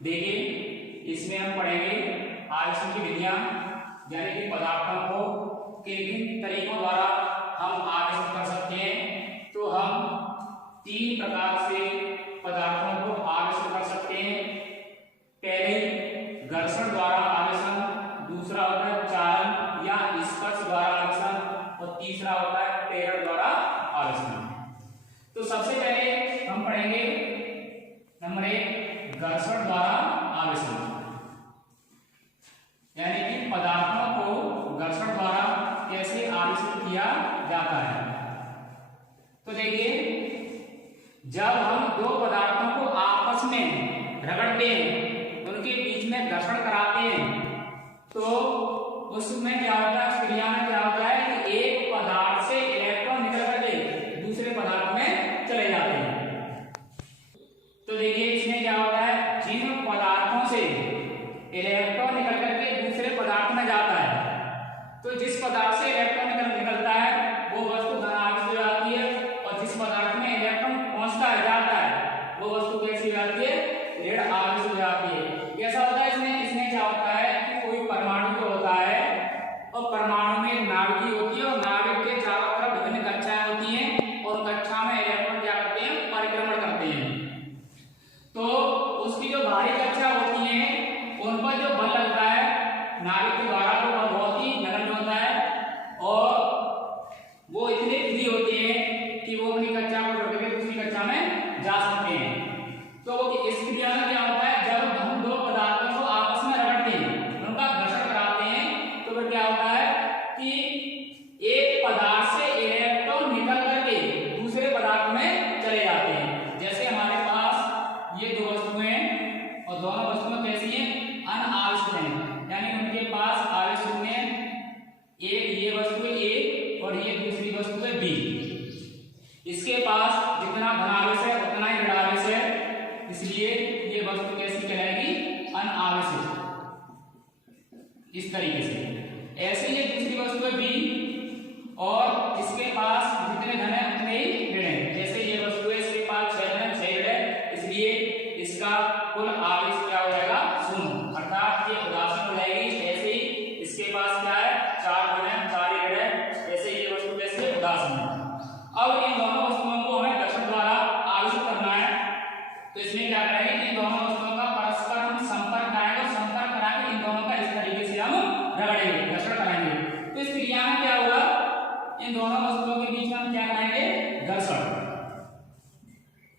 देखिए इसमें हम पढ़ेंगे आवेशन की विधियां, यानी कि पदार्थों को किन किन तरीकों द्वारा हम आवेशित कर सकते हैं। तो हम 3 प्रकार से पदार्थों को आवेशित कर सकते हैं। पहले घर्षण द्वारा आवेशन, दूसरा होता है चालन या स्पर्श द्वारा आवेशन और तीसरा होता है प्रेरण द्वारा आवेशन। तो सबसे पहले हम पढ़ेंगे नंबर 1 घर्षण द्वारा आवेशन, यानी कि पदार्थों को घर्षण द्वारा कैसे आवेशित किया जाता है। तो देखिए, जब हम दो पदार्थों को आपस में रगड़ते हैं, उनके बीच में घर्षण कराते हैं, तो उसमें क्या होता है, क्रिया में क्या होता है कि एक पदार्थ से इलेक्ट्रॉन निकल करके दूसरे पदार्थ में चले जाते हैं। तो देखिए इसमें क्या होता है, जिन पदार्थों से इलेक्ट्रॉन निकल करके दूसरे पदार्थ में जाता है, तो जिस पदार्थ से इलेक्ट्रॉन निकलता है वो वस्तु धन आवेशित हो जाती है, और जिस पदार्थ में इलेक्ट्रॉन पहुंचता है, जाता है, वो वस्तु कैसी हो जाती है, ऋण आवेशित हो जाती है। कैसा होता है इसमें क्या होता है कि कोई परमाणु जो होता है, और परमाणु में नाभिक होती है, और नाभिक के चारों तरफ विभिन्न कक्षाएं होती हैं, और कक्षा में इलेक्ट्रॉन क्या करते हैं, परिक्रमण करते हैं। तो उसकी जो बाहरी कक्षा होती है उन पर जो बल लगता है नाभिक के द्वारा, वो बहुत ही नगण्य होता है, और वो इतने फ्री होते हैं कि वो अपनी कक्षा को छोड़ करके दूसरी कक्षा में जा सकते हैं। तो इस क्रिया में क्या होता है, जब हम दो पदार्थों को आपस में रगड़ते हैं, उनका घर्षण कराते हैं, तो फिर क्या होता है कि एक पदार्थ से इलेक्ट्रॉन निकल करके दूसरे पदार्थ में चले जाते हैं। जैसे हमारे पास ये दो वस्तुएं, और दोनों वस्तुएं कैसी हैं, अनावेशित हैं, यानी उनके पास आवेश में एक ये वस्तु है A और ये दूसरी वस्तु है B। इसके पास जितना धनावेश है उतना ही ऋणावेश है, इसलिए ये वस्तु कैसी कहलाएगी, अनावेशित। इस तरीके से ऐसे ये दूसरी वस्तु है B, और इसके पास जितने धन है उतने ही ऋण है। जैसे ये वस्तु है, इसके पास 6 धन है, 6 ऋण है, इसलिए इसका कुल आवेश क्या हो जाएगा, 0, अर्थात ये उदासीन हो जाएगी। ऐसे ही इसके पास क्या है, 4 धन है, 4 ऋण है, ऐसे ये वस्तु कैसे है, उदासीन है। अब इन दोनों वस्तुओं को हमें घर्षण द्वारा आवेशित करना है। तो इसमें क्या करेंगे, इन दोनों वस्तुओं का परस्पर हम संपर्क कराएंगे, और संपर्क करा के इन दोनों का इस तरीके से हम रगड़ेंगे, घर्षण कराएंगे। तो इस क्रिया में क्या होगा, इन दोनों वस्तुओं के बीच में हम क्या कराएंगे, घर्षण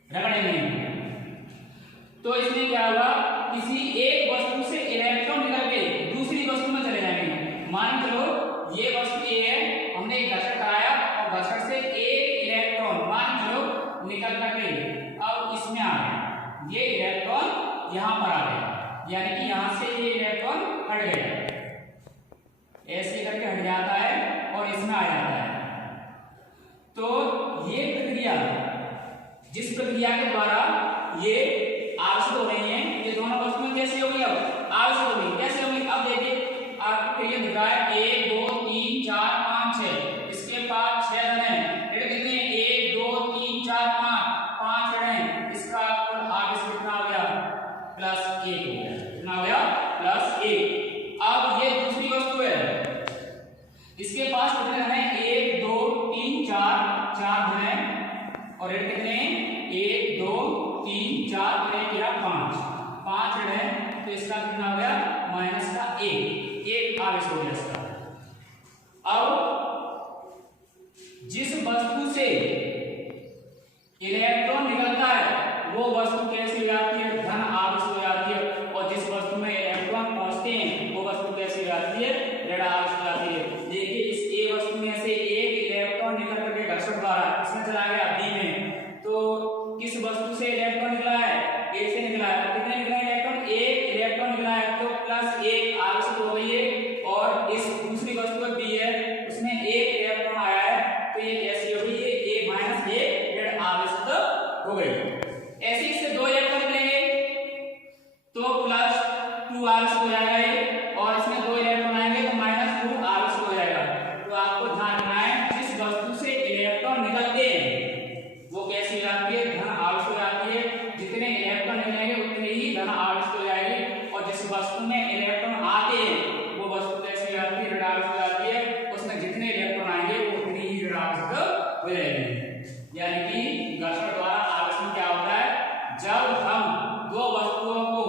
रगड़ेंगे। तो इसमें क्या होगा, किसी एक वस्तु से इलेक्ट्रॉन निकल के दूसरी वस्तु में चले जाएंगे। मान चलो ये वस्तु ए है, हमने एक घर्षण कराया, और घर्षण से एक इलेक्ट्रॉन मान चलो निकल करके अब इसमें आ गया, ये इलेक्ट्रॉन यहां पर आ गया, यानी कि यहां से ये इलेक्ट्रॉन हट गया, ऐसे करके हट जाता है और इसमें आ जाता है। तो ये प्रक्रिया, जिस प्रक्रिया के द्वारा ये आवेशित हो रही है, ये दोनों वस्तुएं कैसे होगी, अब आवेशित होगी, कैसे होगी। अब देखिए आपको क्रिया दिख रहा है 1 2 3 4 5 6, इसके पास 6 धन है, ऋण कितने, 1 2 3 4 5 ऋण है, इसका कुल आवेश कितना हो गया, +1 हो गया। कितना हो गया, +1। अब ये दूसरी वस्तु है, इसके पास कितने धन है, 1 2 3 4 धन है, और ऋण कितने, 1 2 3 4 और 1 या 5 ऋण है, तो इसका कितना हो गया, -1 आवेश हो गया इसका। अब जिस वस्तु से इलेक्ट्रॉन निकलता है वो वस्तु कैसी हो जाती है, धन आवेश हो जाती है, और जिस वस्तु में इलेक्ट्रॉन पहुंचते हैं वो वस्तु कैसी हो जाती है, ऋण आवेश हो जाती है। देखिए इस ए वस्तु में से एक इलेक्ट्रॉन निकल करके घर्षण द्वारा इसमें चला गया बी में, तो किस वस्तु से इलेक्ट्रॉन निकला है, ए से निकला है। कितने निकला है इलेक्ट्रॉन, एक इलेक्ट्रॉन निकला है, तो +1 आवेशित हो गई है, और इस दूसरी वस्तु बी है, उसमें एक इलेक्ट्रॉन आया है, तो ये कैसी हो गई, ये A-1 ऋण आवेशित हो गई। ऐसे इससे 2 इलेक्ट्रॉन निकलेंगे, वस्तु में इलेक्ट्रॉन आते हैं वो वस्तु कैसे हो जाती है, ऋण आवेशित हो जाती है। उसमें जितने इलेक्ट्रॉन आएंगे वो उतनी ही ऋण आवेशित हो जाएगी। यानी कि घर्षण द्वारा आवेशन क्या होता है, जब हम दो वस्तुओं को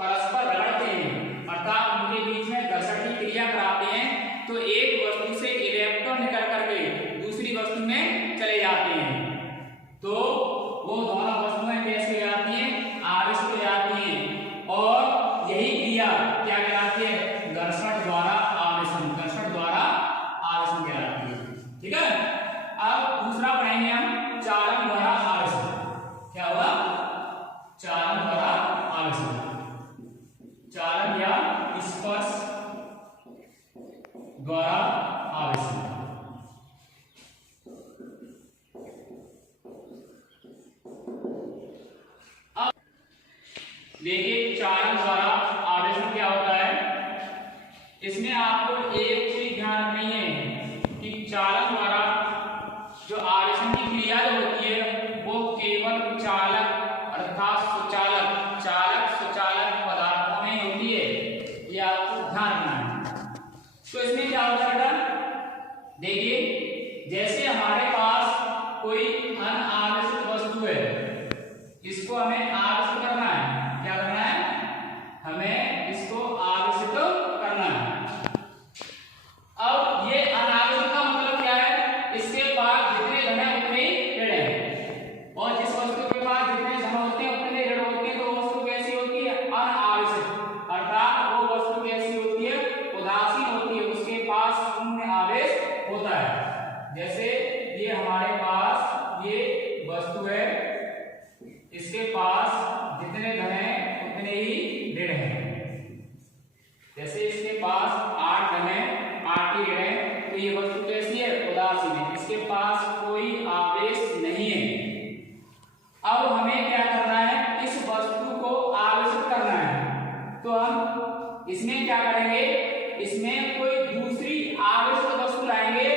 परस्पर रगड़ते हैं अर्थात उनके बीच में घर्षण की क्रिया कराते हैं तो एक वस्तु से इलेक्ट्रॉन निकल करके दूसरी वस्तु में चले जाते हैं तो वो दोनों वस्तुएं कैसे हो जाती हैं, आवेशित हो जाती हैं। और यही क्रिया क्या कहलाती है, घर्षण द्वारा आवेशन, घर्षण द्वारा आवेशन कहलाती है। ठीक है, अब दूसरा पढ़ेंगे हम चालन द्वारा आवेशन। क्या हुआ, चालन द्वारा आवेशन, चालन या स्पर्श द्वारा आवेशन। देखिए चालन द्वारा आवेशन क्या होता है, इसमें आपको एक चीज ध्यान रखनी है कि चालन द्वारा जो आवेशन की क्रिया जो होती है वो केवल चालक अर्थात सुचालक, चालक सुचालक पदार्थों में होती है, ये आपको ध्यान रखना है। तो इसमें क्या होता है बेटा, देखिए जैसे हमारे पास कोई अनावेशित वस्तु है, इसको हमें आवेशित करना है। क्या करना है, हमें इसको आवेशित करना है। अब ये अनावेशित का मतलब क्या है, इसके पास जितने धन है उतने ही ऋण है और जिस वस्तु के पास जितने धन होते हैं उतने ऋण होते हैं तो वो वस्तु कैसी होती है, अनावेशित अर्थात वो वस्तु कैसी होती है, उदासीन होती है, उसके पास शून्य आवेश होता है। जैसे ये हमारे पास ये वस्तु है, इसके पास जितने धन है उतने ही ऋण है। जैसे इसके पास 8 धन है 8 ही ऋण है तो ये वस्तु कैसी है, उदासीन है, इसके पास कोई आवेश नहीं है। अब हमें क्या करना है, इस वस्तु को आवेशित करना है तो हम इसमें क्या करेंगे, इसमें कोई दूसरी आवेशित वस्तु लाएंगे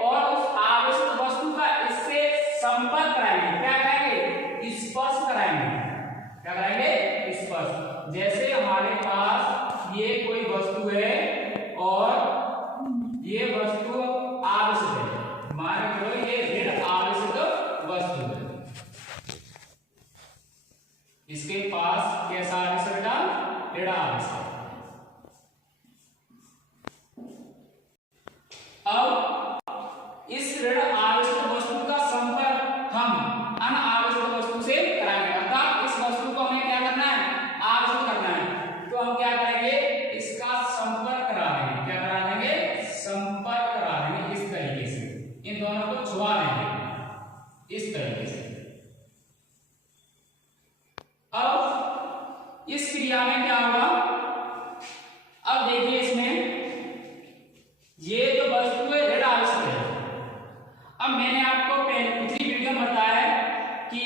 और उस आवेशित वस्तु का इससे संपर्क कराएंगे। क्या कराएंगे, स्पर्श कराएंगे। क्या कराएंगे, स्पर्श। जैसे हमारे पास ये कोई वस्तु है और ये वस्तु आवेशित है, मान लो ये ऋण आवेशित वस्तु है, इसके पास कैसा आवेश बेटा, ऋण आवेश। अब इस ऋण आवेशित वस्तु का संपर्क हम अनावेशित वस्तु से कराएंगे अर्थात इस वस्तु को हमें क्या करना है, आवेशित करना है तो हम क्या करेंगे, इसका संपर्क करा देंगे। क्या करा देंगे, संपर्क करा देंगे इस तरीके से, इन दोनों को छुआ देंगे इस तरीके से। अब इस क्रिया में क्या होगा, अब देखिए इसमें ये जो वस्तु है ऋण आवेशित है। अब मैंने आपको पिछली वीडियो में बताया कि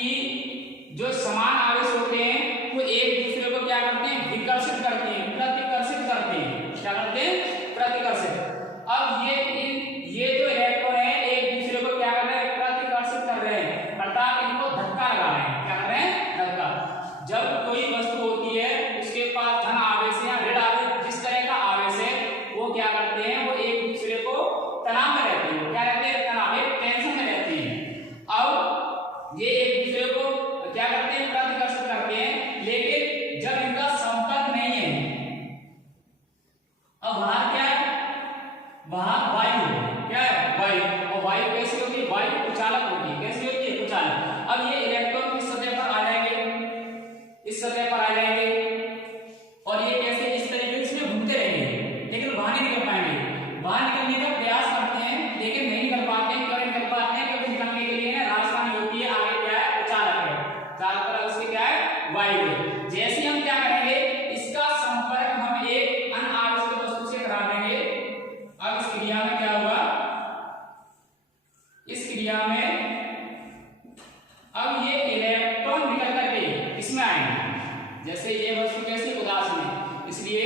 जो समान आवेश होते हैं वो एक दूसरे को क्या करते हैं, विकर्षित करते हैं, प्रतिकर्षित करते हैं। क्या करते हैं, प्रतिकर्षित। अब ये जो इलेक्ट्रॉन है एक दूसरे को क्या कर रहे हैं, प्रतिकर्षित कर रहे हैं अर्थात इनको धक्का लगा रहे हैं। क्या कर रहे हैं, धक्का। जब कोई वस्तु होती है उसके पास धन आवेश या ऋण आवेश जिस तरह का आवेश है वो क्या करते हैं, वो एक दूसरे को तनाव में रहते हैं। क्या रहते हैं, तनाव, एक टेंशन में रहते हैं। अब ये एक दूसरे को क्या करते हैं, प्रतिकर्षित करते हैं, लेकिन जब इनका संपर्क नहीं है, अब वहां क्या है, वहां वायु है। क्या है, वायु। और वायु कैसी होती है, वायु कुचालक होती है। कैसी होती है, कुचालक। अब ये इलेक्ट्रॉन किस सतह पर आ जाएंगे, इस सतह पर आ जाएंगे और ये कैसे, इस तरीके से घूमते रहेंगे लेकिन बाहर नहीं निकल पाएंगे। बाहर निकलने का प्रयास करते हैं लेकिन नहीं निकल पाते हैं। क्यों निकल पाते हैं, क्योंकि निकलने के लिए राजधानी होती है, आगे क्या है, चालक है, चारों तरफ उसके क्या है, वायु है। जैसे हम क्या करेंगे, इसका संपर्क हम एक अनावेशित वस्तु से करा देंगे। अब इस क्रिया में क्या होगा, इस क्रिया में अब ये इलेक्ट्रॉन निकल करके इसमें आएंगे। जैसे ये वस्तु कैसी, उदासीन है, इसलिए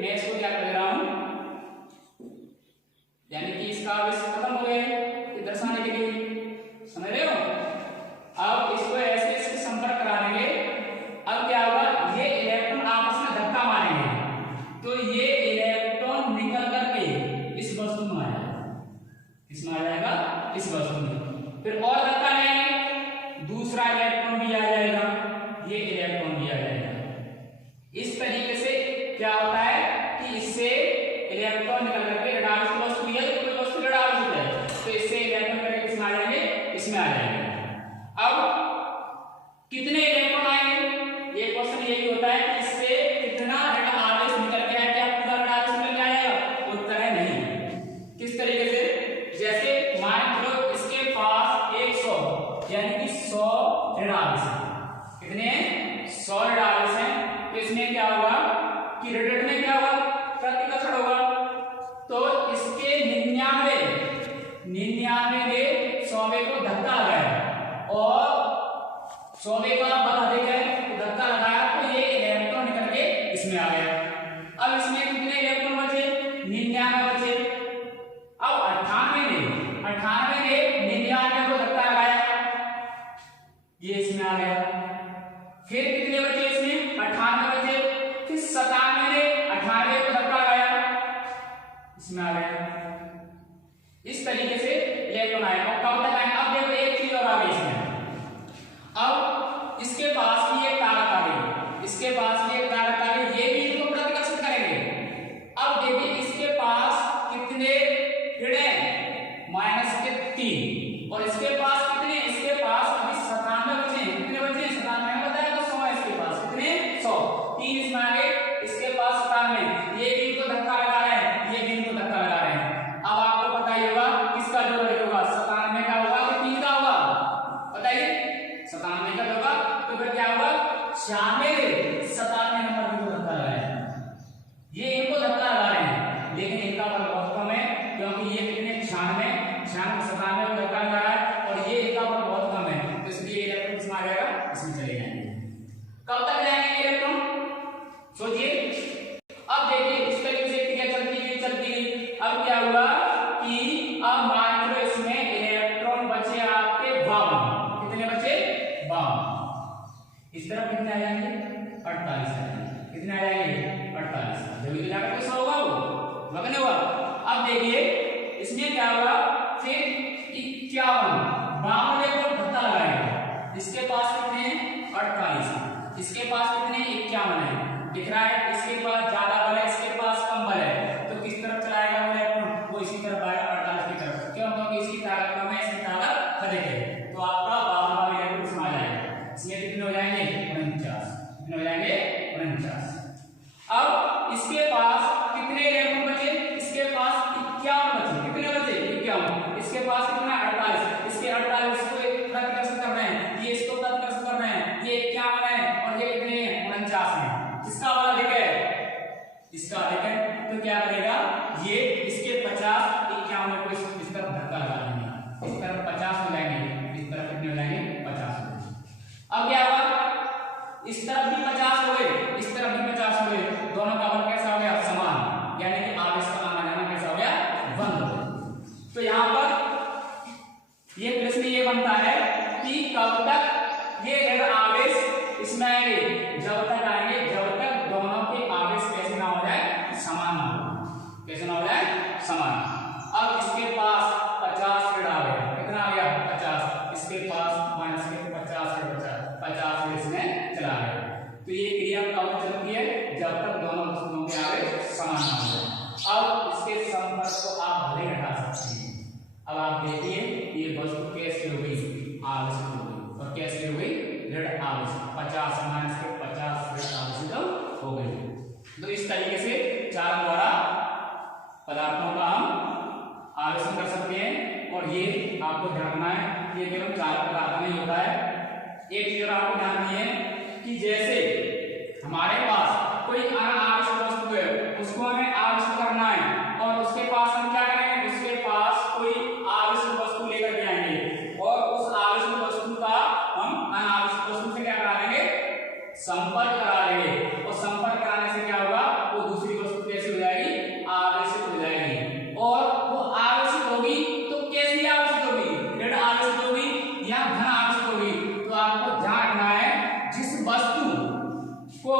मैं इसको क्या कर रहा हूं, यानी कि इसका आवेश खत्म हो गया है दर्शाने के लिए, समझ रहे हो। अब इसको ऐसे संपर्क करा देंगे। अब क्या होगा, ये इलेक्ट्रॉन आपस में धक्का मारेंगे इलेक्ट्रॉन दिया जाएगा। इस तरीके से क्या होता है कि इससे इलेक्ट्रॉन निकल करके ऋण आवेशित वस्तु है, कोई वस्तु ऋण आवेशित है तो इससे इलेक्ट्रॉन करके किसमें आ जाएंगे, इसमें आ जाएंगे। अब कितने इलेक्ट्रॉन आएंगे, ये क्वेश्चन ये भी होता है कि इससे कितना ऋण आवेश निकल के आएगा, क्या पूरा ऋण आवेश निकल के आएगा, उत्तर है नहीं। किस तरीके से, जैसे मान लो इसके पास 100 यानी कि 100 ऋण आवेश है, कितने 100 ऋण आवेश है, तो इसमें क्या होगा कि ऋण में क्या होगा, प्रतिकर्षण होगा, तो इसके 99 के 100वें को धक्का लगाया और 100वें का बल अधिक है तो धक्का लगाया तो ये इलेक्ट्रॉन निकल के इसमें आ गया। अब इसमें कितने इलेक्ट्रॉन बचे, 99 बचे। अब 98 ने 99 को धक्का लगाया, ये इसमें आ गया। फिर कितने बचे इसमें, 98 बचे। फिर 97 ने 98 को धक्का लगाया, इसमें आ गया। इस तरीके से इलेक्ट्रॉन आए और कब तक आए। अब देखो एक चीज और आ गई इसमें, अब इसके पास भी एक ताकत आ गई, इसके पास भी एक ताकत आ गई, ये भी इनको प्रतिकर्षित करेंगे। अब देखिए इसके पास कितने ऋण हैं, -3, और इसके पास कितने, इसके पास अभी 97 बचे हैं, कितने बचे हैं, 97 बताया तो 100 है इसके पास, कितने 100, 3 इसमें आ गए, इसके पास 97, ये भी इनको धक्का लगा रहे हैं, ये भी इनको धक्का लगा रहे हैं। अब आपको पता ही होगा किसका जो रही होगा, 97 का होगा कि 3 का होगा, बताइए 97 का होगा, तो फिर क्या होगा, 97 नंबर को धक्का लगा है, ये इनको धक्का लगा रहे हैं, लेकिन इनका बल बहुत कम है क्योंकि ये कितने 96 को धक्का लगा रहा है और ये इनका बल बहुत कम है, तो इसलिए इलेक्ट्रॉन इसमें आ जाएगा, इसमें चले जाएंगे। कब तक जाएंगे इलेक्ट्रॉन, सोचिए। अब देखिए इस तरीके से क्रिया चलती गई। अब क्या हुआ कि अब मान लो इसमें इलेक्ट्रॉन बचे आपके 52, कितने बचे 52, इस तरफ कितने आ जाएंगे 48 आ जाएंगे, कितने आ जाएंगे 48, जब इधर जाकर कैसा होगा वो वगन होगा। अब देखिए इसमें क्या होगा, फिर 52 को धक्का लगाएगा, इसके पास कितने 48, इसके पास कितने 51 है, दिख रहा है, इसके पास ज्यादा बल है, इसके पास कम बल है, तो किस तरफ चलाएगा वो इलेक्ट्रॉन, वो इसी तरफ आएगा 48 की तरफ, क्यों, क्योंकि इसकी ताकत कम है, इसकी ताकत अधिक है, तो आपका 52 इलेक्ट्रॉन इसमें आ जाएगा। इसमें कितने हो जाएंगे 49, कितने हो जाएंगे 49। अब इसके पास कितने इलेक्ट्रॉन बचे, इसके पास 51 बचे, कितने बचे 51, इसके पास कितना 48, इसके 48 को प्रतिकर्षित कर रहे हैं, ये इसको प्रतिकर्षित कर रहे हैं, ये 51 है और ये कितने 49 है, किसका वाला अधिक है, इसका अधिक है, तो क्या करेगा ये इसके 50 51 को इस तरफ धक्का लगा देंगे, इस तरफ 50 हो जाएंगे, इस तरफ कितने हो जाएंगे 50 हो जाएंगे। अब क्या हुआ, इस तरफ भी 50 हो गए, इस तरफ भी 50 हो गए, दोनों का बल कैसा हो गया समान, यानी कि आवेश का आना जाना कैसा हो गया बंद हो गया। तो यहाँ पर ये प्रश्न ये बनता है कि कब तक ये ऋण आवेश इसमें आएंगे, जब तक आएंगे जब तक दोनों के आवेश कैसे ना हो जाए समान हो, कैसे ना हो जाए समान। अब इसके पास 50 ऋण आ गया, कितना आ गया 50, इसके पास -50 ऋण इसमें चला गया, तो ये क्रिया कब चलती है, जब तक दोनों वस्तुओं के आवेश समान ना हो जाए। अब इसके संपर्क को आप भले हटा सकते हैं। अब आप देखिए ये वस्तु कैसे हो गई, आवेशित हो गई, और कैसे हो गई ऋण आवेशित, 50 - 50 ऋण आवेशित हो गई। तो इस तरीके से चालन द्वारा पदार्थों का हम आवेशन कर सकते हैं, और ये आपको ध्यान रखना है ये केवल चालक पदार्थ में होता है। एक चीज और आपको ध्यान रखनी है कि जैसे हमारे पास कोई अनावश्यक वस्तु है, उसको हमें आवेशित करना है, और उसके पास हम क्या करेंगे, उसके पास कोई आवश्यक वस्तु लेकर के आएंगे, और उस आवश्यक वस्तु का हम अनावश्यक वस्तु से क्या करा देंगे, संपर्क करा देंगे, और संपर्क कराने से क्या होगा, वो दूसरी वस्तु कैसी हो जाएगी, आवेशित हो जाएगी, और वो आवेशित होगी तो कैसी आवेशित होगी, ऋण आवेशित होगी या धन आवेशित होगी। तो आपको ध्यान रखना है, जिस वस्तु को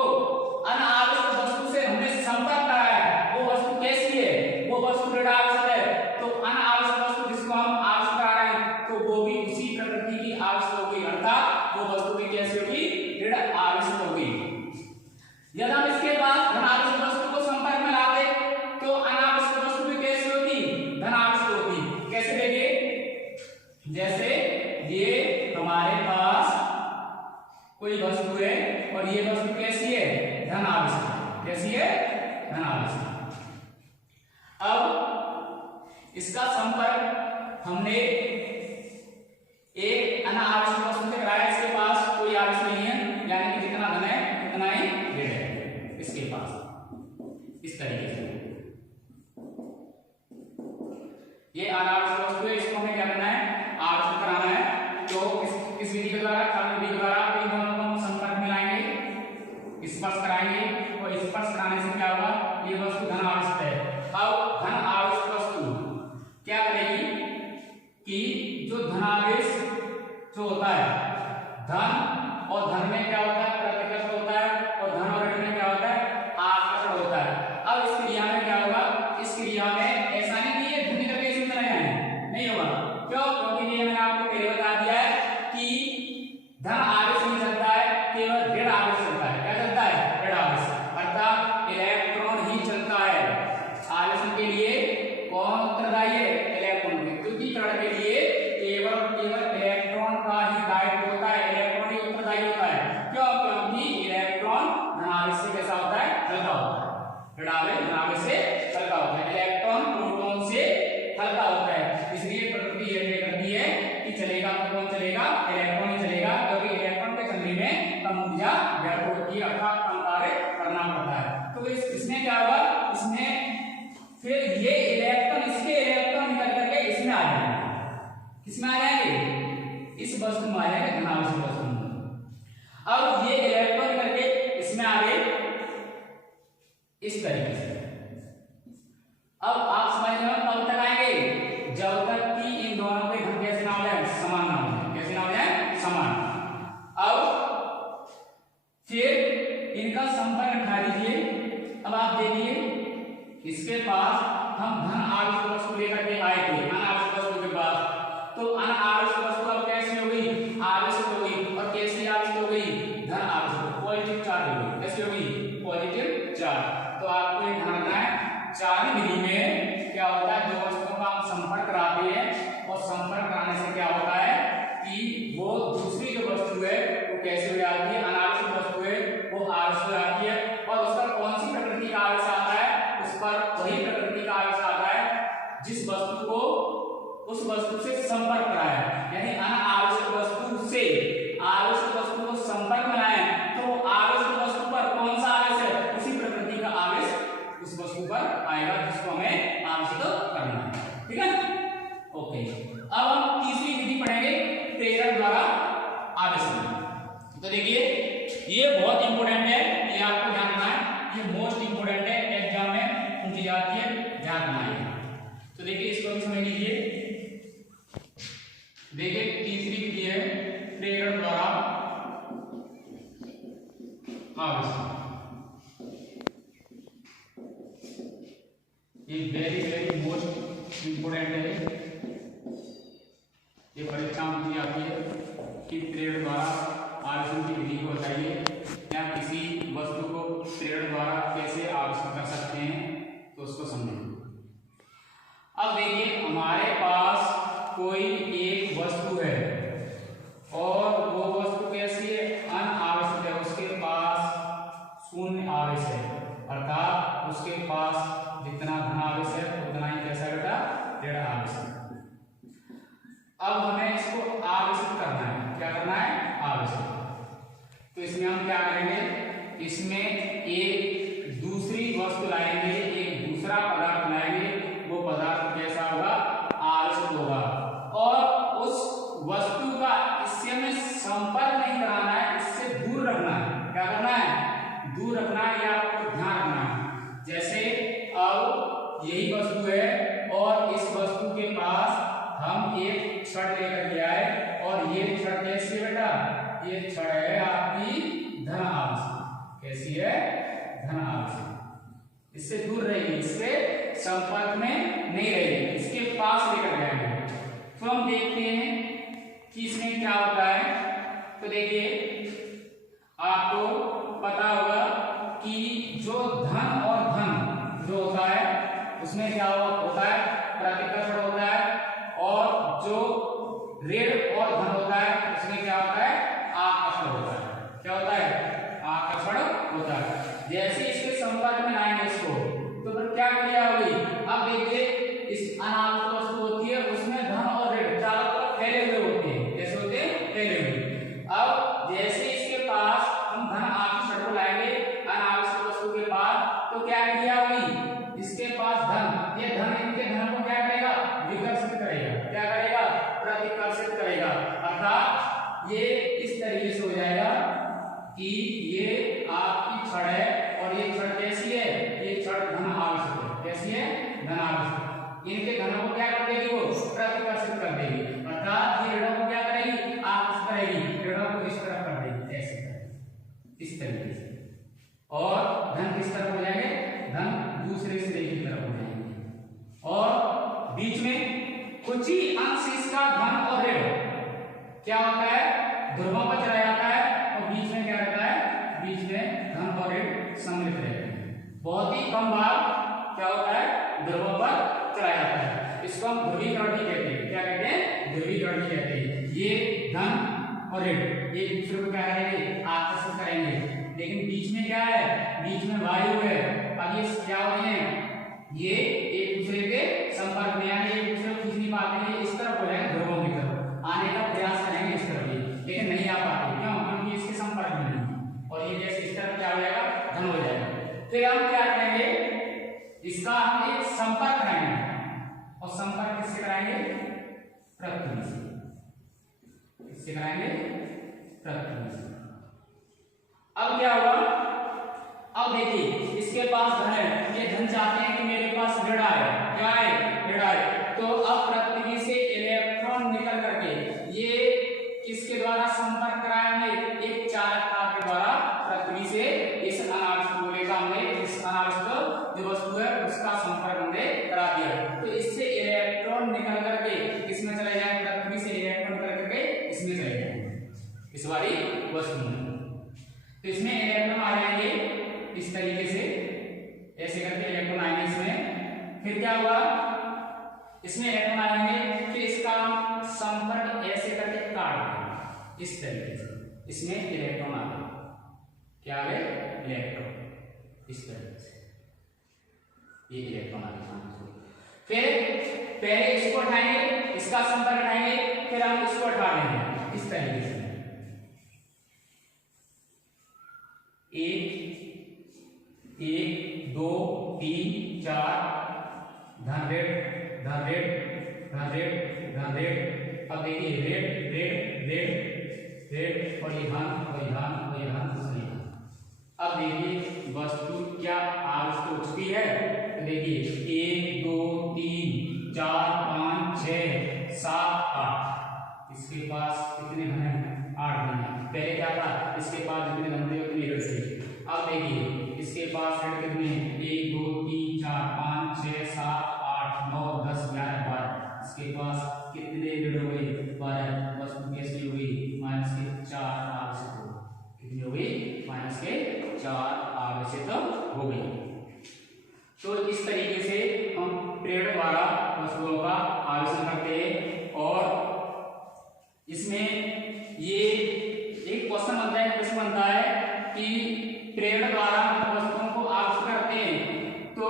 अनावश्यक वस्तु से हमने संपर्क कराया है वो वस्तु कैसी है, वो वस्तु ऋण आवेशित है, तो अनावश्यक वस्तु जिसको हम आवेशित करा रहे हैं तो वो भी उसी प्रकृति की आवेशित होगी, अर्थात वो वस्तु भी कैसी होगी, ऋण आवेशित होगी। वस्तु कैसी है? धन आवेश। कैसी है? धन आवेश। अब इसका संपर्क हमने एक अनावश्यक वस्तु से कराया, इसके पास कोई आवेश नहीं है, यानी कि जितना धन है उतना ही ऋण है इसके पास। इस तरीके से ये अनावश्यक वस्तु है, इसको हमें क्या करना है? आवश्यक कराना है। तो इस विधि के द्वारा, चालन विधि के द्वारा इन दोनों को हम संपर्क में लाएंगे, स्पर्श कराएंगे, और स्पर्श कराने से क्या होगा? ये वस्तु धन आवश्यक है। अब धन आवश्यक वस्तु क्या करेगी कि जो धनावेश जो होता है, धन और धन में क्या होता है? प्रतिकर्षण होता है, और धन और ऋण में क्या होता है? आकर्षण होता है। अब इस क्रिया में क्या होगा? इस क्रिया में ऐसा नहीं कि ये धन करके इसमें चला जाए, नहीं होगा। क्यों? क्योंकि ये मैंने आपको पहले बता दिया है कि धन आवेश नहीं चलता है, केवल ऋण आवेश चलता है। क्या चलता है? ऋण आवेश, अर्थात इलेक्ट्रॉन ही चलता है। आवेशन के लिए कौन उत्तरदायी है? इलेक्ट्रॉन। विद्युतीकरण के लिए केवल इलेक्ट्रॉन का ही दायित्व होता है, इलेक्ट्रॉन ही उत्तरदायी होता है। क्यों? क्योंकि इलेक्ट्रॉन धन आवेश से कैसा होता है? हल्का होता है। ऋण आवेश धन आवेश से हल्का होता है, इलेक्ट्रॉन प्रोटॉन से हल्का होता है। इसलिए प्रकृति ये करती है कि चलेगा तो कौन चलेगा? इलेक्ट्रॉन ही चलेगा, क्योंकि इलेक्ट्रॉन के चलने में कम ऊर्जा व्यर्थ होती है, अर्थात कम कार्य करना पड़ता है। तो इसमें क्या होगा? इसमें फिर ये इलेक्ट्रॉन, इसके इलेक्ट्रॉन निकल करके इसमें आ जाएंगे। किसमें आ जाएंगे? इस वस्तु में आ जाएंगे, धनावेश वस्तु में। अब ये इलेक्ट्रॉन करके इसमें आ गए इस तरीके से। अब आप समझने में कब तक आएंगे? जब तक कि इन दोनों के धन कैसे ना हो जाए? समान ना हो जाए। कैसे ना हो जाए? समान। अब फिर इनका संपर्क हटा दीजिए। अब आप देखिए, इसके पास हम धन आवेश वस्तु लेकर के आए थे, अनावश्यक वस्तु के पास। तो अनावश्यक वस्तु अब कैसे हो गई? आवश्यक हो गई। और कैसी आवश्यक हो गई? धन आवश्यक, पॉजिटिव चार्ज हो गई। कैसी हो गई? Positive charge. तो आपको ये ध्यान रखना है, चालन विधि में क्या होता है? दो वस्तुओं का हम संपर्क कराते हैं, और संपर्क कराने से क्या होता है कि वो दूसरी जो वस्तु है वो कैसे हो जाती है? अनावश्यक वस्तु है वो आवश्यक हो जाती है। और उसका कौन सी प्रकृति का आवेश आता है? उस पर वही प्रकृति का आवेश आता है जिस वस्तु को उस वस्तु से संपर्क कराया, यानी अनावश्यक वस्तु से आवश्यक वस्तु को संपर्क में लाए, तो आवश्यक वस्तु पर कौन सा आवेश है? उसी प्रकृति का आवेश उस वस्तु पर आएगा जिसको हमें आवश्यक करना है। ठीक है? ओके। अब हम तीसरी विधि पढ़ेंगे, प्रेरण द्वारा आवेश। तो देखिए, ये बहुत इंपॉर्टेंट है, ये आपको ध्यान रखना है, ये मोस्ट इंपॉर्टेंट है, एग्जाम में पूछी जाती है, ध्यान रखना है। तो देखिए, इसको भी समझ लीजिए। देखिए, तीसरी विधि है प्रेरण द्वारा आवेश। ये वेरी मोस्ट इंपोर्टेंट है, ये परीक्षा में पूछी जाती है कि प्रेरण द्वारा आवेशन की विधि को बताइए, या किसी वस्तु को प्रेरण द्वारा कैसे आवेशित कर सकते हैं, तो उसको समझें। अब देखिए, हमारे पास कोई एक वस्तु है और वो वस्तु कैसी है? अनावेशित है, उसके पास शून्य आवेश है, अर्थात उसके पास जितना धन आवेश है उतना ही कैसा बेटा? ऋण आवेश है। अब हमें इसको आवेशित करना है। क्या करना है? आवेशित। तो इसमें हम क्या करेंगे? इसमें एक दूसरी वस्तु लाएंगे, एक दूसरा पदार्थ लाएंगे, वो पदार्थ कैसा होगा? आवेशित होगा। और उस वस्तु का इससे हमें संपर्क नहीं कराना है, इससे दूर रखना है। क्या करना है? दूर रखना है, या आपको ध्यान रखना है। जैसे अब यही वस्तु है और इस वस्तु के पास हम एक छड़ लेकर के आए, और ये छड़ कैसी है बेटा? ये छड़ है आपकी धन आवेश। कैसी है? धन आवेश। इससे दूर रहेगी, इससे संपर्क में नहीं रहेगी, इसके पास लेकर जाएंगे। तो हम देखते हैं कि इसमें क्या होता है। तो देखिए, आपको पता होगा कि जो धन और धन जो होता है उसमें क्या होता है? प्रतिकर्षण होता है, और जो ऋण और धन होता है उसमें क्या होता है? आकर्षण होता है। क्या होता है? आकर्षण धनावेश, इनके धनों को क्या कर देगी वो प्रतिकर्षित कर देगी, अर्थात ये ऋणों को क्या करेगी आपस करेगी, ऋणों को इस तरफ कर देगी, ऐसे करेगी इस तरीके से, और धन किस तरफ हो जाएंगे, धन दूसरे सिरे की तरफ हो जाएंगे, और बीच में कुछ ही अंश इसका धन और ऋण क्या होता है ध्रुवों पर चला जाता है, और बीच में क्या रहता है, बीच में धन और ऋण सम्मिलित रहते हैं, बहुत ही कम भाग क्या होता है ध्रुवों पर चला जाता है, इसको हम ध्रुवीकरण भी कहते हैं, क्या कहते हैं ध्रुवीकरण भी कहते हैं। ये धन और ऋण एक दूसरे को क्या करेंगे आकर्षित करेंगे, लेकिन बीच में क्या है, बीच में वायु है, अब ये क्या हो रहे हैं, ये एक दूसरे के संपर्क में यानी एक दूसरे को खींच नहीं पाते हैं, इस तरफ हो जाएंगे ध्रुवों की तरफ आने का प्रयास करेंगे इस तरफ ही, लेकिन नहीं आ पाते, क्यों, क्योंकि इसके संपर्क में नहीं, और ये जैसे इस तरफ क्या हो जाएगा धन हो जाएगा। फिर हम क्या करेंगे, इसका हम एक संपर्क कराएंगे, और संपर्क किससे कराएंगे, प्रकृति से, किससे कराएंगे, प्रकृति से। अब क्या हुआ, अब देखिए इसके पास धन है, ये धन चाहते हैं कि मेरे पास ऋण आए, क्या है ऋण आए, तो अब पृथ्वी से इलेक्ट्रॉन निकल करके ये किसके द्वारा संपर्क कराएंगे, एक चालक तार के द्वारा पृथ्वी से इस अनावश्यक गोले का हमने इस अनावश्यक जो वस्तु है उसका संपर्क हमने करा दिया, तो इससे इलेक्ट्रॉन निकल करके किसमें चले जाएंगे, पृथ्वी से इलेक्ट्रॉन निकल करके इसमें चले जाएंगे इस वाली वस्तु में, तो इसमें इलेक्ट्रॉन आ जाएंगे इस तरीके से, ऐसे करके इलेक्ट्रॉन आएंगे इसमें। फिर क्या हुआ, इसमें इलेक्ट्रॉन आएंगे, फिर इसका संपर्क ऐसे करके काट देंगे इस तरीके से, इसमें इलेक्ट्रॉन आ गए, क्या आ गए इलेक्ट्रॉन इस तरीके से, ये इलेक्ट्रॉन आ गए। फिर पहले इसको उठाएंगे, इसका संपर्क उठाएंगे, फिर हम इसको उठा लेंगे इस तरीके से, एक दो तीन चार, धन रेड धन रेड धन रेड धन रेड, अब देखिए रेड रेड रेड रेड, और ये धन और ये धन और ये धन दूसरी धन। अब देखिए वस्तु क्या आवश्यक हो चुकी है, तो देखिए 1 2 3 4 5 6 7 8, इसके पास कितने धन हैं 8 धन है, पहले क्या था इसके पास जितने धन थे उतने ऋण थे, अब देखिए इसके पास ऋण कितने 1 2 3 4 5 6 7 8 9 10 11 12, इसके पास कितने ऋण हो गए 12, वस्तु कैसी हो गई माइनस के 4 आवश्यक हो, कितनी हो गई माइनस के 4 आवश्यक हो गई। तो इस तरीके से हम प्रेरण द्वारा वस्तुओं का आवेशन करते हैं, और इसमें ये एक क्वेश्चन बनता है, प्रश्न बनता है कि प्रेरण द्वारा हम वस्तुओं को आविष्ट करते हैं, तो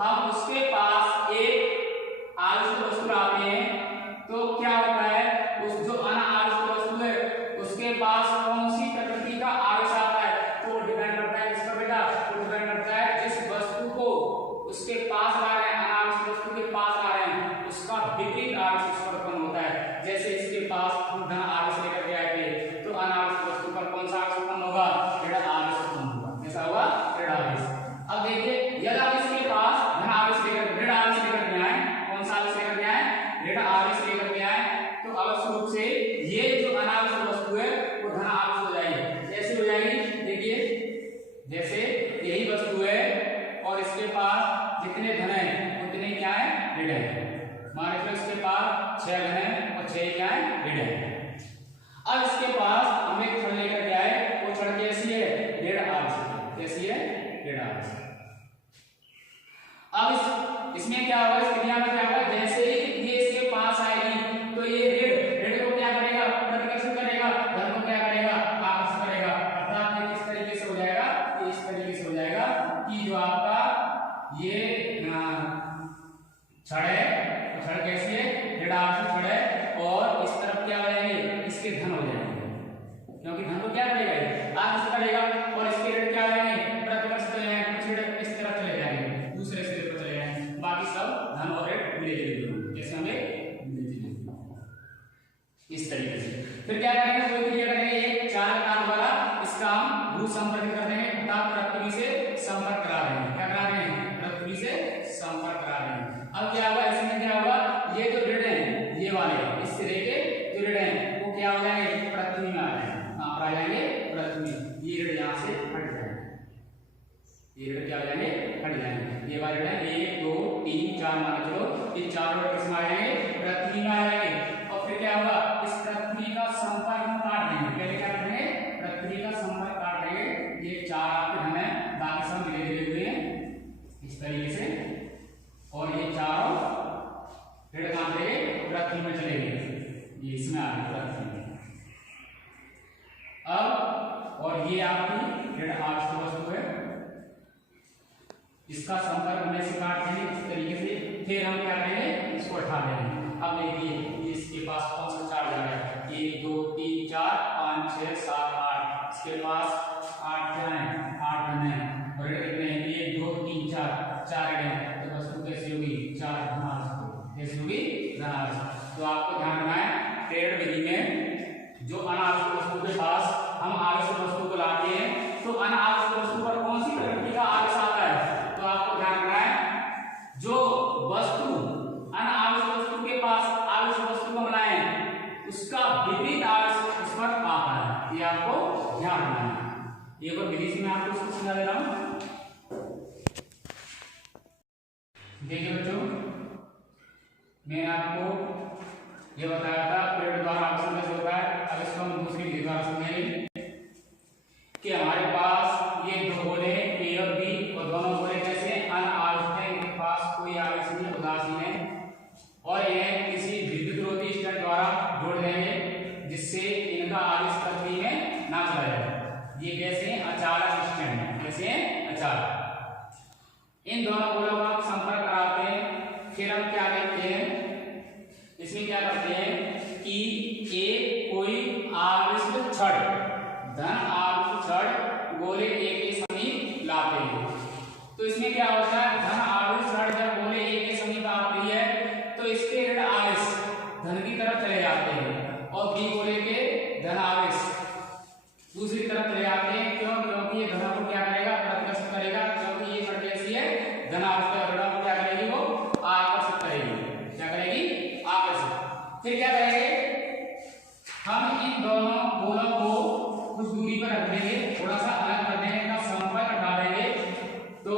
हम उसके पास एक आविष्ट वस्तु लाते हैं, तो क्या होता है उस जो अनाविष्ट वस्तु है उसके पास कौन सी प्रकृति का आवेश आता है, तो डिपेंड करता है किस पर बेटा, वो डिपेंड करता है जिस वस्तु को उसके पास ला रहे हैं, अनाविष्ट वस्तु के पास ला रहे हैं उसका विपरीत आवेश इस पर उत्पन्न होता है। जैसे इसके पास हम धन आवेश लेकर के आए थे, तो अनाविष्ट वस्तु पर कौन सा आवेश उत्पन्न होगा, ऋण आवेश उत्पन्न होगा, कैसा हुआ ऋण आवेश। अब देखिए यदि आप इसके पास धन आवेश लेकर ऋण आवेश लेकर के आए, कौन सा आवेश लेकर के आए, ऋण आवेश लेकर के आए, तो अवश्य रूप से ये जो अनावश्यक वस्तु है वो धन आवेश हो जाएगी, कैसे हो जाएगी, देखिए जैसे यही वस्तु है और इसके पास जितने धन है उतने क्या है ऋण है, मान लो इसके पास 6 धन है और 6 क्या है ऋण है। अब इसके पास हम एक छड़ लेकर के आए, वो छड़ कैसी है ऋण आवश्यक, कैसी है ऋण आवश्यक। अब इसमें क्या होगा, इस क्रिया में क्या होगा, जैसे ही ये इसके पास आएगी तो ये ऋण को क्या करेगा, प्रतिकर्षित करेगा, धन को क्या करेगा आकर्षित करेगा, अर्थात ये किस तरीके से हो जाएगा, ये इस तरीके से हो जाएगा कि जो आपका ये छड़ है, छड़ कैसी है ऋण आवश्यक छड़ है, और इस तरफ क्या हो जाएंगे इसके धन हो जाएंगे, क्योंकि धन को क्या करेगा आकर्षित करेगा, और इसके ऋण क्या हो जाएंगे प्रतिकर्षित हो जाएंगे, कुछ ऋण इस तरफ चले जाएंगे दूसरे सिरे पर चले जाएंगे, बाकी सब धन और ऋण मिले जुले, जैसे हमें इस तरीके से। फिर क्या करेंगे, कोई क्रिया करेंगे, एक चालक तार द्वारा इसका हम भू संपर्क कर देंगे, अर्थात पृथ्वी से संपर्क करा देंगे, क्या करा रहे हैं पृथ्वी से संपर्क करा रहे हैं। अब क्या होगा, इसमें क्या होगा, ये जो ऋण है ये वाले इस सिरे के जो ऋण है वो क्या हो जाएंगे, पृथ्वी में आ जाएंगे। कहां पर आ जाएंगे, पृथ्वी। ये ऋण यहाँ से हट जाएंगे, ये ऋण क्या हो जाएंगे, हट जाएंगे। ये वाले ऋण 1 2 3 4 मान चलो, ये चारों ऋण किसमें आ जाएंगे, पृथ्वी में आ जाएंगे। और फिर क्या होगा, इस पृथ्वी का संपर्क हम काट देंगे। पहले क्या करेंगे, पृथ्वी का संपर्क काट देंगे। ये चार आपके ऋण है, बाकी सब मिले जुले हुए हैं इस तरीके से, और ये चारों ऋण कहां पे, पृथ्वी में चले गए, ये इसमें आ गए पृथ्वी में। अब और ये आपकी ऋण आश्रित वस्तु है, इसका संपर्क में से काट देंगे इस तरीके से। फिर हम क्या करेंगे, इसको हटा देंगे। अब देखिए इसके पास कौन सा चार जा रहा है, 1 2 3 4 5 6 7 8, इसके पास 8 क्या है, 8 ऋण है। और ऋण कितने हैं, 1 2 3 4, 4 ऋण है। तो वस्तु कैसी होगी, 4 धनात्मक, कैसी होगी, धनात्मक। तो आपको ध्यान रखना है, प्रेरण विधि में जो अनावश्यक वस्तु के पास हम आवश्यक वस्तु को लाते हैं, तो अनावश्यक वस्तु पर कौन सी प्रकृति का आवेश आता है। तो आपको ध्यान रखना है, जो वस्तु अनावश्यक वस्तु के पास आवश्यक वस्तु को बनाए उसका विपरीत आवेश उस पर आता है, ये आपको ध्यान रखना है। एक और विधि से मैं आपको इसको समझा दे रहा हूं। देखिए बच्चों, मैंने आपको ये बताया था प्रेरण द्वारा आवेशन कैसे होता है। अब इसको हम दूसरी विधि द्वारा समझेंगे कि हमारे पास ये दो गोले ए और बी, और दोनों गोले कैसे अनावेशित हैं, इनके पास कोई आवेश नहीं, उदासीन है, और यह किसी विद्युत रोधी स्टैंड द्वारा जोड़ देंगे जिससे इनका आवेश पृथ्वी में ना चला जाए। ये कैसे, अचालक स्टैंड है, कैसे अचालक। इन दोनों गोलों का आप संपर्क कराते हैं। फिर हम क्या करते हैं, इसमें क्या करते हैं कि एक कोई आवेशित छड़, धन आवेशित छड़ गोले ए के समीप लाते हैं। तो इसमें क्या होता है, धन आवेशित छड़ जब गोले ए के समीप आती है तो इसके ऋण आवेश धन की तरफ चले जाते हैं, और बी गोले के धन आवेश दूसरी तरफ चले जाते हैं। क्यों, क्योंकि ये धन को क्या करेगा, प्रतिकर्षित करेगा, क्योंकि ये छड़ कैसी है, धन आवेश का ऋण को क्या करेगी, वो आकर्षित करेगी। क्या करेगी, आकर्षित। फिर क्या करेंगे, हम इन दोनों गोलों को कुछ दूरी पर रख देंगे, थोड़ा सा अलग कर देंगे, इनका संपर्क हटा देंगे, तो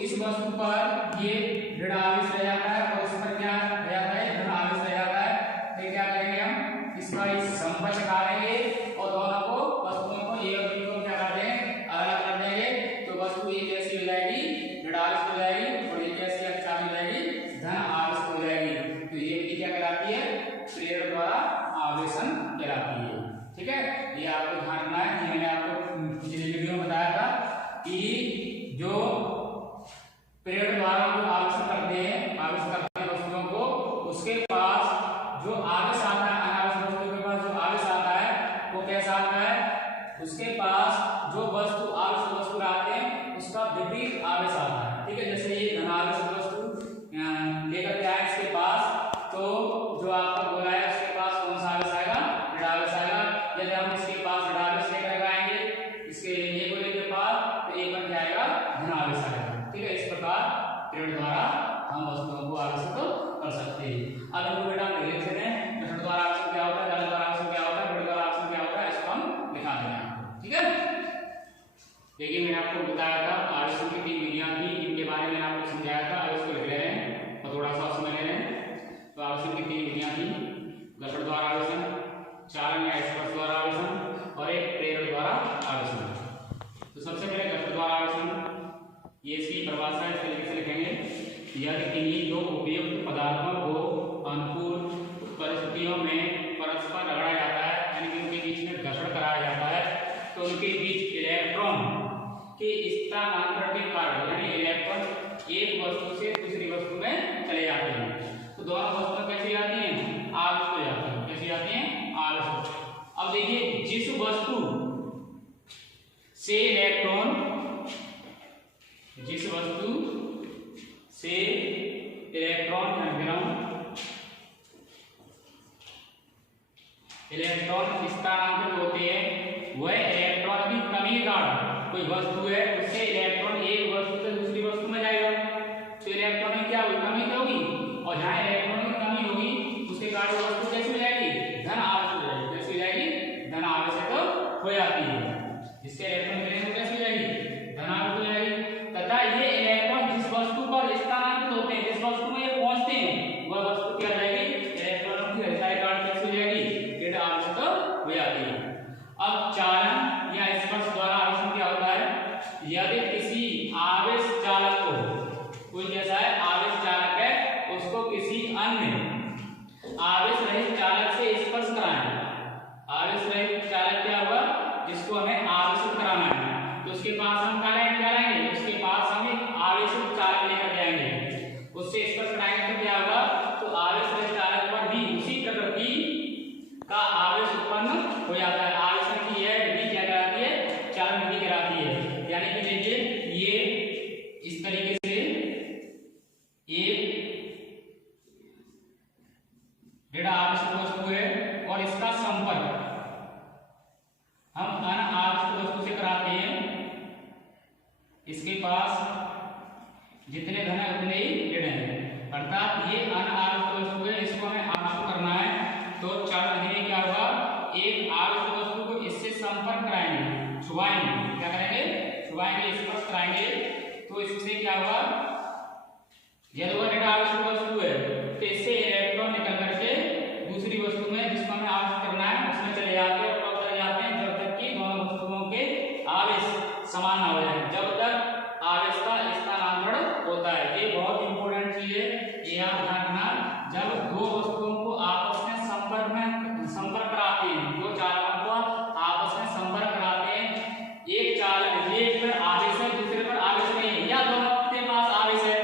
इस वस्तु पर ये ऋण आवेश रह जाता है और उस पर क्या रह जाता है, धन आवेश रह जाता है। फिर क्या करेंगे, हम इसका संपर्क हटा देंगे और दोनों को वस्तुओं को ए और बी को क्या कर देंगे, अलग कर देंगे। तो वस्तु ये कैसी हो जाएगी, ऋण आवेश हो जाएगी, और ये कैसी अचालक हो जाएगी, धन आवेश हो जाएगी। तो ये विधि क्या कहलाती है, प्रेरण द्वारा आवेशन कहलाती है। ठीक है, ये आपको ध्यान रखना है। मैंने आपको पिछले वीडियो में बताया था कि जो प्रेरण द्वारा जो आवेशन करते हैं, आवेश करते हैं वस्तुओं को, उसके पास जो आवेश आता है, अनावश्यक वस्तु के पास जो आवेश आता है वो कैसा आता है, उसके पास जो वस्तु आवश्यक वस्तु लाते हैं उसका विपरीत आवेश आता है। ठीक है, जैसे ये धनावेश वस्तु लेकर के आए इसके पास, तो जो आपका गोला है उसके पास कौन सा आवेश आएगा, ऋण आवेश आएगा। यदि हम इसके पास ऋण आवेश लेकर आएंगे, इसके ये गोले के पास, तो एक पर क्या आएगा, धन आवेश आएगा। ठीक है, इस प्रकार प्रेरण द्वारा हम वस्तुओं को आवेशित कर सकते हैं। अब इनको बेटा हम लिख लेते हैं, ऋण द्वारा आवेशन क्या होता है, धन द्वारा आवेशन क्या होता है, ऋण द्वारा आवेशन क्या होता है, इसको हम लिखा देंगे आपको। ठीक है, देखिए मैंने आपको बताया था आवेशन की 3 विधियां थी, इनके बारे में आपको समझाया था। अब इसको लिख रहे हैं और थोड़ा सा समझ ले रहे हैं। तो आवेशन की 3 विधियां थी, घर्षण द्वारा आवेशन, चालन या स्पर्श द्वारा आवेशन, और एक प्रेरण द्वारा आवेशन। तो सबसे पहले घर्षण द्वारा आवेशन, ये इसकी परिभाषा इस तरीके से लिखेंगे, यदि किन्हीं दो उपयुक्त पदार्थों को अनुकूल परिस्थितियों में परस्पर रगड़ा जाता है, यानी कि उनके बीच में घर्षण कराया जाता है, तो उनके बीच इलेक्ट्रॉन के स्थानांतरण के कारण, यानी इलेक्ट्रॉन एक वस्तु से दूसरी वस्तु में चले जाते हैं, तो दोनों वस्तुएं कैसी आती हैं, आवेशित हो जाती हैं। कैसी आती हैं, आवेशित। अब देखिए, जिस वस्तु से इलेक्ट्रॉन, जिस वस्तु से इलेक्ट्रॉन स्थानांतरित होते हैं, वह इलेक्ट्रॉन भी कमी के कारण, कोई वस्तु है उससे इलेक्ट्रॉन एक वस्तु से दूसरी वस्तु में जाएगा, यदि किसी आवेश चालक को, कोई जैसा है आवेश चालक है, उसको किसी अन्य आवेश रहित चालक से स्पर्श कराएं। आवेश रहित चालक क्या हुआ, जिसको हमें आवेशित कराना है, तो उसके पास हम क्या लाएंगे, उसके पास हम एक आवेशित चालक लेकर जाएंगे, उससे स्पर्श कराएंगे तो क्या होगा, तो आवेश रहित चालक पर भी उसी प्रकृति का आवेश उत्पन्न हो जाता है। आवेश की यह विधि क्या कहलाती है, चालन विधि कहलाती है। यानी कि देखिए ये इस तरीके से एक ऋण आवेशित वस्तु है और इसका संपर्क हम अनावेशित वस्तु से कराते हैं। इसके पास जितने धन है उतने ही ऋण है, अर्थात ये अनावेशित वस्तु है, इसको हमें आवेशित करना है। तो चालन विधि में क्या होगा, एक आवेशित वस्तु को इससे संपर्क कराएंगे, छुआएंगे, क्या करेंगे, छुआएंगे, स्पर्श कराएंगे, तो इससे क्या होगा, यदि वह ऋण आवेशित वस्तु है तो इससे इलेक्ट्रॉन निकल करके दूसरी वस्तु में जिसको हमें आवेशित करना है उसमें चले जाते हैं और चले जाते हैं जब तक कि दोनों वस्तुओं के आवेश समान ना हो जाए, जब तक आवेश का स्थानांतरण होता है। ये बहुत इंपॉर्टेंट चीज है, ये आप ध्यान रखना। जब दो वस्तुओं को आपस में संपर्क कराते हैं, दो चालकों को आपस में संपर्क कराते हैं, एक चालक एक पर आवेश है दूसरे पर आवेश नहीं है, या दोनों के पास आवेश है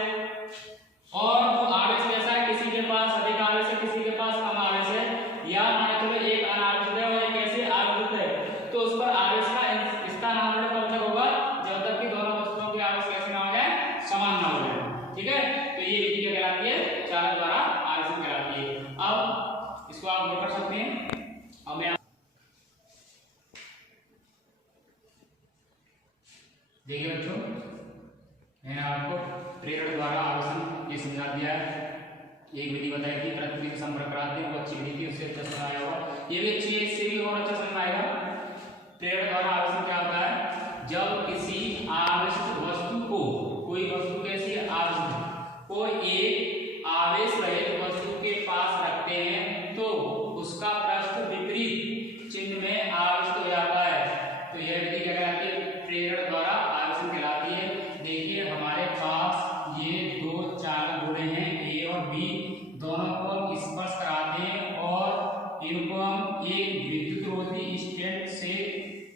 और वो आवेश कैसा है, किसी के पास अधिक आवेश है किसी के पास कम आवेश है, या मान चलो एक अनावेशित है और एक ऐसे आवेशित है, तो उस पर आवेश का स्थानांतरण कब तक होगा, जब तक कि दोनों वस्तुओं के आवेश कैसे ना हो जाए, समान ना हो जाए। ठीक है, तो ये विधि क्या कहलाती है, चालक द्वारा आवेशित कहलाती है। अब इसको आप नोट कर सकते हैं। अब मैं देखिए बच्चों, मैंने आपको प्रेरण द्वारा आवेशन ये समझा दिया है। एक विधि बताई थी, प्रकृति के संपर्क कराते हैं, वो अच्छी विधि थी, उससे अच्छा समझ आया होगा। ये भी अच्छी है, इससे भी और अच्छा समझ आएगा। प्रेरण द्वारा आवेशन क्या होता है, जब किसी आवेशित वस्तु को, कोई वस्तु कैसी आवेशित को एक आवेश रहित वस्तु के पास रखते हैं तो उसका पृष्ठ विपरीत चिन्ह में आवेशित हो जाता है, तो यह विधि क्या कहलाती है, प्रेरण द्वारा आवेशन कहलाती है। देखिए हमारे पास ये दो चालक जुड़े हैं, ए और बी, दोनों को हम स्पर्श कराते हैं और इनको हम एक विद्युत रोधी स्टेट से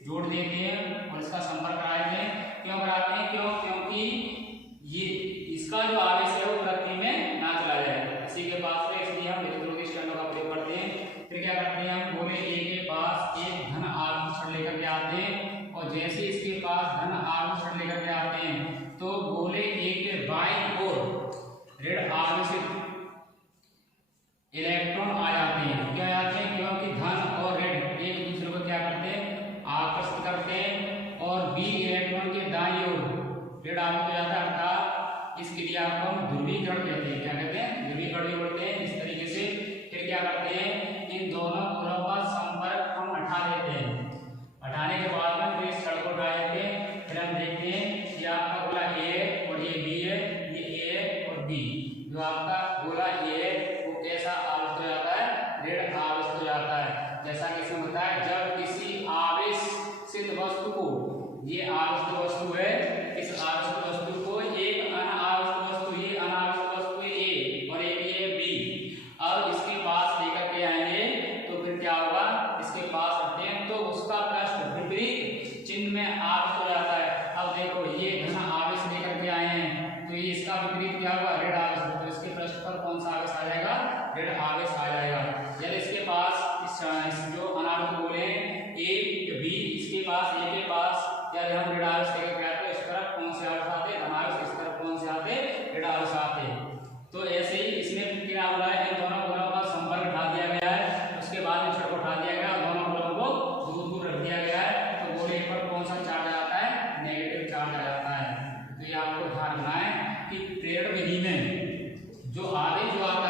जोड़ देते हैं और इसका संपर्क कराते हैं। क्यों कराते हैं, क्योंकि ये इसका जो आवेश है वो प्रकृति में ना चला जाए, इसी के पास है, इसलिए हम विद्युत रोधी स्टैंडों का प्रयोग करते हैं। फिर क्या करते हैं, हम गोले ए के पास एक धन आवेश लेकर के आते हैं और जैसे इसके पास धन आवेश लेकर के आते हैं तो गोले ए के बाईं ओर ऋण आवेशित इलेक्ट्रॉन आ जाते हैं। क्या आते हैं, क्योंकि धन और ऋण एक दूसरे को क्या करते हैं, आकर्षित करते हैं और बी इलेक्ट्रॉन के दाईं ओर ऋण आवेशित हो जाता है, अर्थात इस क्रिया को हम ध्रुवीकरण कहते हैं। क्या कहते हैं, ध्रुवीकरण भी बोलते हैं इस तरीके से। फिर क्या करते हैं, इन दोनों गोलों का संपर्क हम हटा देते हैं, हटाने के बाद में फिर इस छड़ को हटा देते हैं। फिर हम देखते हैं कि आपका गोला ए और ये बी है, ये ए और बी, जो आपका गोला ए वो कैसा आवेशित हो जाता है, ऋण आवेशित हो जाता है। जैसा कि इसमें बताया, जब किसी आवेशित वस्तु को, ये आवेशित वस्तु है, इस आवेशित वस्तु को एक अनावेशित वस्तु, ये अनावेशित वस्तु है ए और एक ये बी, अब इसके पास लेकर के आएंगे तो फिर क्या होगा, इसके पास रखते हैं तो उसका पृष्ठ विपरीत चिन्ह में आवेश हो जाता है। अब देखो ये धन आवेश लेकर के आए हैं तो ये इसका विपरीत क्या होगा, ऋण आवेश, तो इसके पृष्ठ पर कौन सा आवेश आ जाएगा, ऋण आवेश आ जाएगा। यदि इसके पास इस जो अनावेशित गोले हैं ए बी, इसके पास ए के पास यदि हम ऋण आवेश लेकर के आए तो इस तरफ कौन से आवेश आते, धन आवेश, इस तरफ कौन से आते, ऋण आवेश आते। तो ऐसे ही इसमें क्या हुआ है, इन दोनों गोलों का संपर्क हटा दिया गया है, उसके बाद में छड़ को हटा दिया गया, दोनों गोलों को दूर दूर रख दिया गया है, तो गोले पर कौन सा चार्ज आ जाता है, नेगेटिव चार्ज आ जाता है। तो ये आपको ध्यान रखना है कि प्रेरण विधि में जो आवेश जो आता